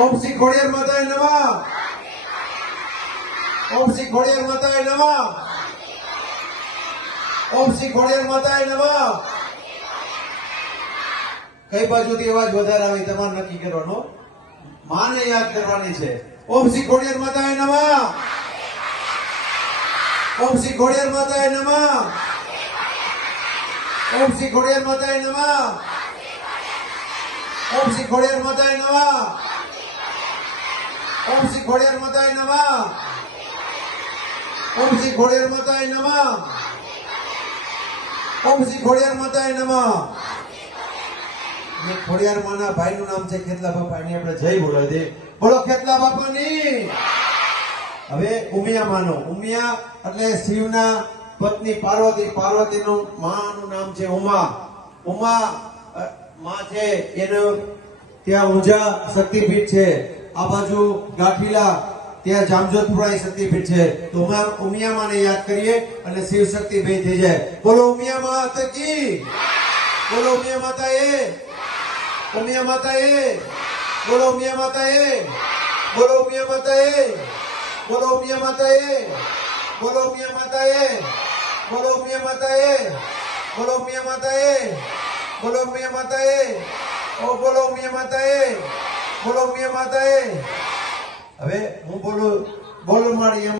ઓમ શ્રી ખોડિયાર માતાએ નમઃ. ઓમ શ્રી ખોડિયાર માતાએ નમઃ. ઓમ શ્રી ખોડિયાર માતાએ નમઃ. કઈ બાજુથી અવાજ વધારે આવે તમારે નક્કી કરવાનો. માને યાદ કરવાની છે. ઓમ શ્રી ખોડિયાર માતાએ નમઃ. ઓમ શ્રી ખોડિયાર માતાએ નમઃ. ઓમ શ્રી ખોડિયાર માતાએ નમઃ. ઓમ શ્રી ખોડિયાર માતાએ નમઃ. ઓમ શ્રી ખોડિયાર માતાએ નમઃ. ઓમ શ્રી ખોડિયાર માતાએ નમઃ. ઓમ શ્રી ખોડિયાર માતાએ નમઃ. ખોડિયાર માના ભાઈનું નામ છે ખેતલા બાપા. એની આપણે જય બોલાવી દે. બોલો ખેતલા બાપાની. હવે ઉમિયા માનો. ઉમિયા એટલે શિવના પત્ની પાર્વતી. પાર્વતીનું માનું નામ છે ઉમા. ઉમા માં છે એનું ત્યાં ઊંઝા શક્તિપીઠ છે. આ બાજુ ગાંઠીલા ત્યાં જામજોધપુરા શક્તિપીઠ છે. તો ઉમિયા માને યાદ કરીએ અને શિવ શક્તિ ભેદ થઈ જાય. બોલો ઉમિયા માતા કી. બોલો ઉમિયા માતાએ. ઉમિયા માતાએ. બોલો ઉમિયા માતાએ. બોલો ઉમિયા માતાએ. બોલો ઉમિયા માતાએ. બોલો ઉમિયા માતાએ. બોલો ઉમિયા માતાએ. બોલો ઉમિયા માતાએ. બોલો ઉમિયા માતાએ. ઓ બોલો ઉમિયા માતાએ. બોલો ઉમિયા માતાએ. હવે હું બોલું મારી એમ